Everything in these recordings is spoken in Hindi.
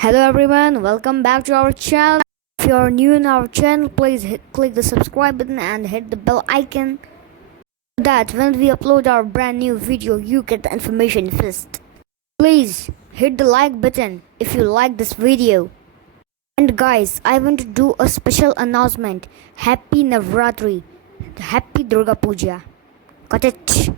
Hello everyone, welcome back to our channel. If you are new in our channel, please click the subscribe button and hit the bell icon so that when we upload our brand new video, you get the information first. Please hit the like button if you like this video. And guys, I want to do a special announcement. Happy Navratri, Happy Durga Puja. Got it?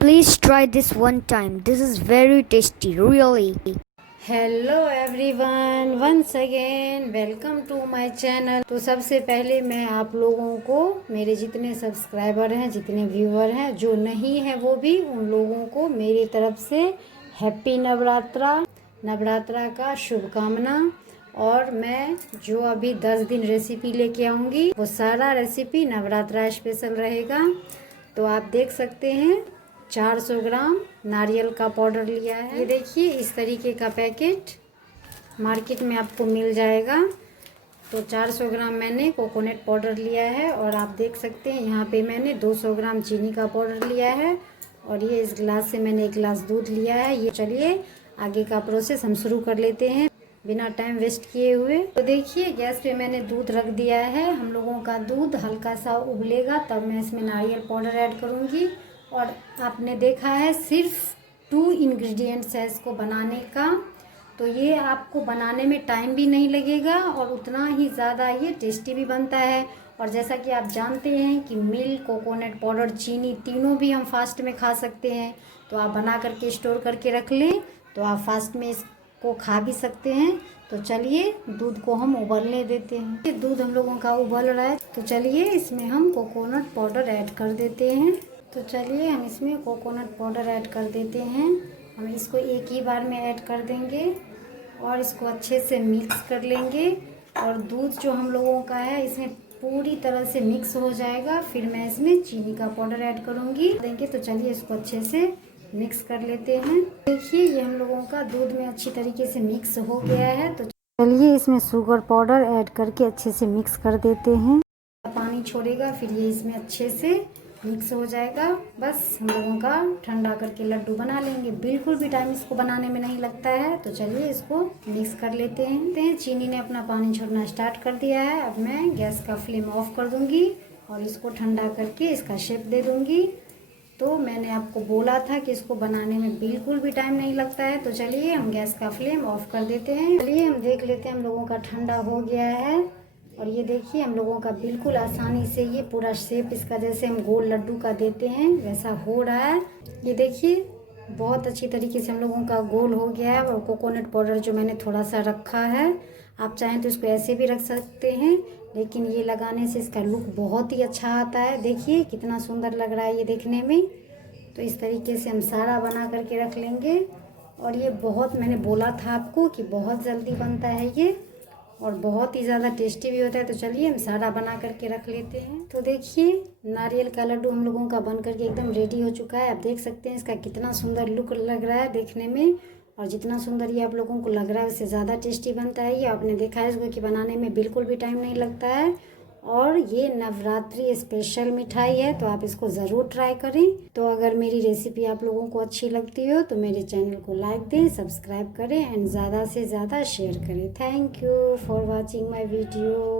Please try this one time. This is very tasty, really. Hello everyone, once again welcome to my channel. तो सबसे पहले मैं आप लोगों को, मेरे जितने सब्सक्राइबर हैं, जितने व्यूअर हैं, जो नहीं है वो भी, उन लोगों को मेरी तरफ से हैप्पी नवरात्रा का शुभकामना। और मैं जो अभी 10 दिन रेसिपी लेके आऊँगी वो सारा रेसिपी नवरात्रा स्पेशल रहेगा। तो आप देख सकते हैं 400 ग्राम नारियल का पाउडर लिया है। ये देखिए, इस तरीके का पैकेट मार्केट में आपको मिल जाएगा। तो 400 ग्राम मैंने कोकोनट पाउडर लिया है। और आप देख सकते हैं यहाँ पे मैंने 200 ग्राम चीनी का पाउडर लिया है। और ये इस गिलास से मैंने 1 गिलास दूध लिया है। ये चलिए आगे का प्रोसेस हम शुरू कर लेते हैं बिना टाइम वेस्ट किए हुए। तो देखिए, गैस पे मैंने दूध रख दिया है। हम लोगों का दूध हल्का सा उबलेगा तब मैं इसमें नारियल पाउडर ऐड करूँगी। और आपने देखा है सिर्फ 2 इंग्रेडिएंट्स है इसको बनाने का। तो ये आपको बनाने में टाइम भी नहीं लगेगा और उतना ही ज़्यादा ये टेस्टी भी बनता है। और जैसा कि आप जानते हैं कि मिल्क, कोकोनट पाउडर, चीनी तीनों भी हम फास्ट में खा सकते हैं। तो आप बना करके स्टोर करके रख लें तो आप फास्ट में इसको खा भी सकते हैं। तो चलिए दूध को हम उबलने देते हैं। ये दूध हम लोगों का उबल रहा है तो चलिए इसमें हम कोकोनट पाउडर ऐड कर देते हैं। तो चलिए हम इसमें कोकोनट पाउडर ऐड कर देते हैं। हम इसको एक ही बार में ऐड कर देंगे और इसको अच्छे से मिक्स कर लेंगे। और दूध जो हम लोगों का है इसमें पूरी तरह से मिक्स हो जाएगा। फिर मैं इसमें चीनी का पाउडर ऐड करूँगी देंगे। तो चलिए इसको अच्छे से मिक्स कर लेते हैं। देखिए, ये हम लोगों का दूध में अच्छी तरीके से मिक्स हो गया है। तो चलिए इसमें शुगर पाउडर ऐड करके अच्छे से मिक्स कर देते हैं। पानी छोड़ेगा, फिर ये इसमें अच्छे से मिक्स हो जाएगा। बस हम लोगों का ठंडा करके लड्डू बना लेंगे। बिल्कुल भी टाइम इसको बनाने में नहीं लगता है। तो चलिए इसको मिक्स कर लेते हैं। चीनी ने अपना पानी छोड़ना स्टार्ट कर दिया है। अब मैं गैस का फ्लेम ऑफ कर दूंगी और इसको ठंडा करके इसका शेप दे दूंगी। तो मैंने आपको बोला था कि इसको बनाने में बिल्कुल भी टाइम नहीं लगता है। तो चलिए हम गैस का फ्लेम ऑफ कर देते हैं। चलिए हम देख लेते हैं हम लोगों का ठंडा हो गया है। और ये देखिए, हम लोगों का बिल्कुल आसानी से ये पूरा शेप इसका जैसे हम गोल लड्डू का देते हैं वैसा हो रहा है। ये देखिए, बहुत अच्छी तरीके से हम लोगों का गोल हो गया है। और कोकोनट पाउडर जो मैंने थोड़ा सा रखा है, आप चाहें तो इसको ऐसे भी रख सकते हैं, लेकिन ये लगाने से इसका लुक बहुत ही अच्छा आता है। देखिए कितना सुंदर लग रहा है ये देखने में। तो इस तरीके से हम सारा बना करके रख लेंगे। और ये बहुत, मैंने बोला था आपको कि बहुत जल्दी बनता है ये और बहुत ही ज़्यादा टेस्टी भी होता है। तो चलिए हम सारा बना करके रख लेते हैं। तो देखिए, नारियल का लड्डू हम लोगों का बन करके एकदम रेडी हो चुका है। आप देख सकते हैं इसका कितना सुंदर लुक लग रहा है देखने में। और जितना सुंदर ये आप लोगों को लग रहा है उससे ज़्यादा टेस्टी बनता है ये। आपने देखा है इसको कि बनाने में बिल्कुल भी टाइम नहीं लगता है। और ये नवरात्रि स्पेशल मिठाई है तो आप इसको ज़रूर ट्राई करें। तो अगर मेरी रेसिपी आप लोगों को अच्छी लगती हो तो मेरे चैनल को लाइक दें, सब्सक्राइब करें एंड ज़्यादा से ज़्यादा शेयर करें। Thank you for watching my video.